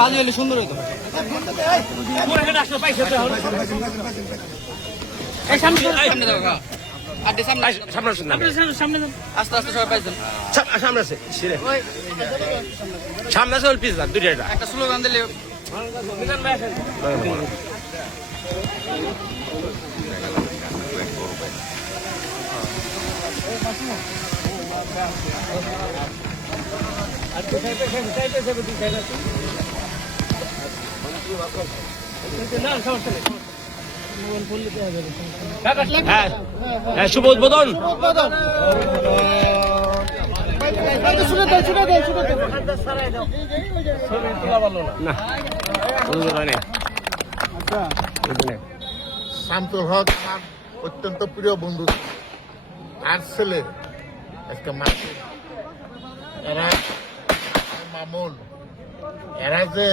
বাজি হলে সুন্দর হইতো। আস্তে আস্তে সবাই পাইছেন সামনে আছে সামনে আছে পিস দুইটা একটা স্লোগান দিলে শুভ উদ্বোধন শামসুল হক আমার অত্যন্ত প্রিয় বন্ধু আর ছেলে আজকে এরা মামুন এরা যে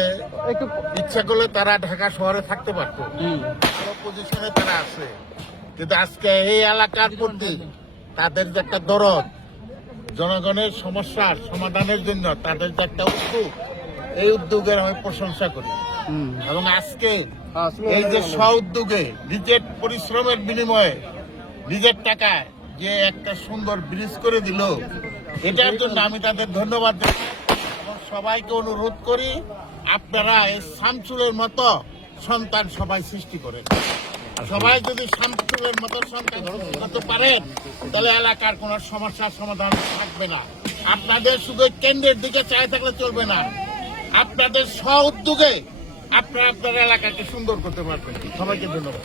ইচ্ছা করলে তারা ঢাকা শহরে থাকতে পারতো ভালো পজিশনে তারা আছে কিন্তু আজকে এই এলাকার প্রতি তাদের যে একটা দরদ জনগণের সমস্যার সমাধানের জন্য তাদের যে একটা উদ্যোগ এই উদ্যোগের আমি প্রশংসা করি এবং আজকে এই যে স্ব উদ্যোগে নিজের পরিশ্রমের বিনিময়ে নিজের টাকায় যে একটা সুন্দর ব্রিজ করে দিল এটার জন্য আমি তাদের ধন্যবাদ জানাই এবং সবাইকে অনুরোধ করি আপনারা এই শামসুলের মতো সন্তান সবাই সৃষ্টি করেন সবাই যদি শামসুলের মতো সন্তান হতে পারেন তাহলে এলাকার কোন সমস্যার সমাধান থাকবে না আপনাদের শুধু কেন্দ্রের দিকে চাই থাকলে চলবে না আপনাদের স্ব উদ্যোগে আপনারা আপনার এলাকাকে সুন্দর করতে পারবেন সবাইকে ধন্যবাদ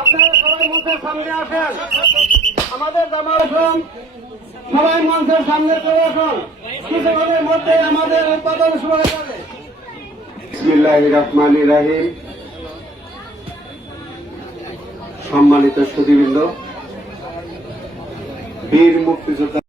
আপনারা সবাই মঞ্চের সামনে আসেন আমাদের জামাল আসুন সবাই মঞ্চের সামনে চলে আসুন কিছুক্ষণের মধ্যে আমাদের উৎপাদন শুরু হয়ে যাবে বিসমিল্লাহির রহমানির রহিম সম্মানিত সুধীবৃন্দ বীর মুক্তিযোদ্ধা